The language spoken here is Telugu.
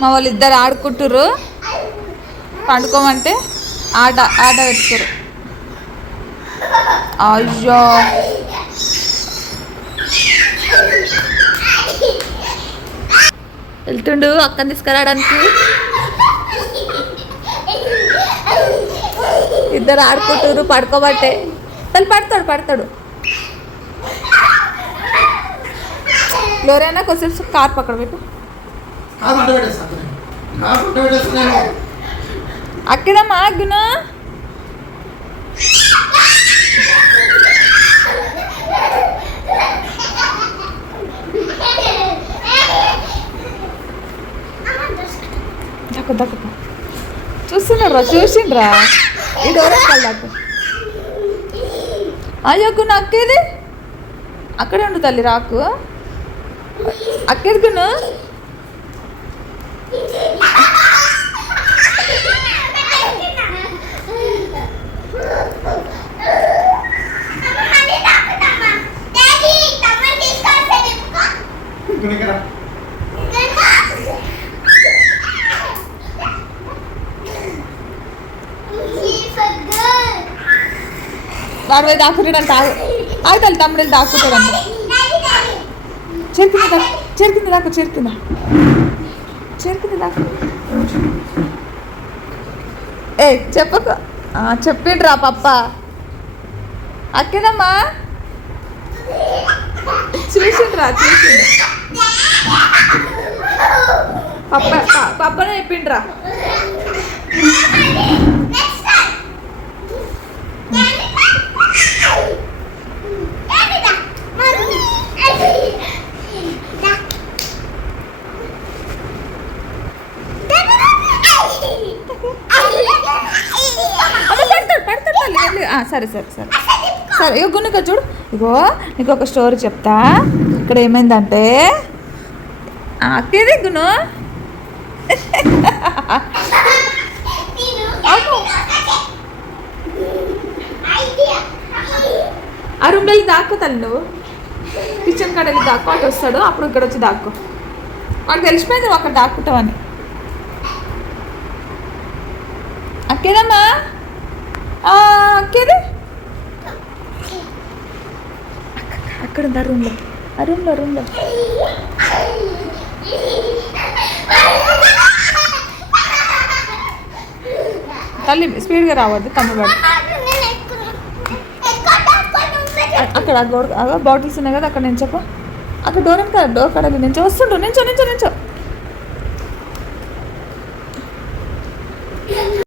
మా వాళ్ళు ఇద్దరు ఆడుకుంటుర్రు. పండుకోమంటే ఆట ఆట పెట్టుకోరు. అయ్యో వెళ్తుండు అక్కని తీసుకురావడానికి. ఇద్దరు ఆడుకుంటుర్రు పడుకోబట్టే. తల్లి పడతాడు. ఎవరైనా కొంచెం కార్ పక్కన పెట్టు. అక్కడమ్మా అగ్గున దక్కు చూస్తున్నారా? చూసిండ్రా? ఈ డోరెక్కలు దాకు. అయ్యో గున్న అక్కేది అక్కడే ఉండు తల్లి. రాకు అక్కేది గున్న. వాడు పోయి దాక్కుంటాడంట. ఆగుతాడు తమ్ముడు దాక్కుంటాడంట. చెరికింది దాకు. ఏ చెప్పకు. చెప్పిండ్రా పప్ప. అక్కేనమ్మా చూసిండ్రా? పప్పనే చెప్పిండ్రా. సరే ఇగో గున్నిక చూడు. ఇగో నీకు ఒక స్టోరీ చెప్తా. ఇక్కడ ఏమైందంటే అక్కేది గును ఆ రూమ్లో వెళ్ళి దాక్కో తల్లి. నువ్వు కిచెన్ కాడ వెళ్ళి దాక్కో. అటు వస్తాడు అప్పుడు ఇక్కడ వచ్చి దాక్కో. వాడికి తెలిసిపోయింది నువ్వు అక్కడ దాక్కుంటావని. అక్కేదమ్మా అక్కేది అక్కడ ఉంది. ఆ రూమ్లో తల్లి స్పీడ్గా రావద్దు. తమ్ముడు అక్కడ బాటిల్స్ ఉన్నాయి కదా అక్కడ నించోపో. అక్కడ డోర్ కాడ నించో. వస్తుండు నించో.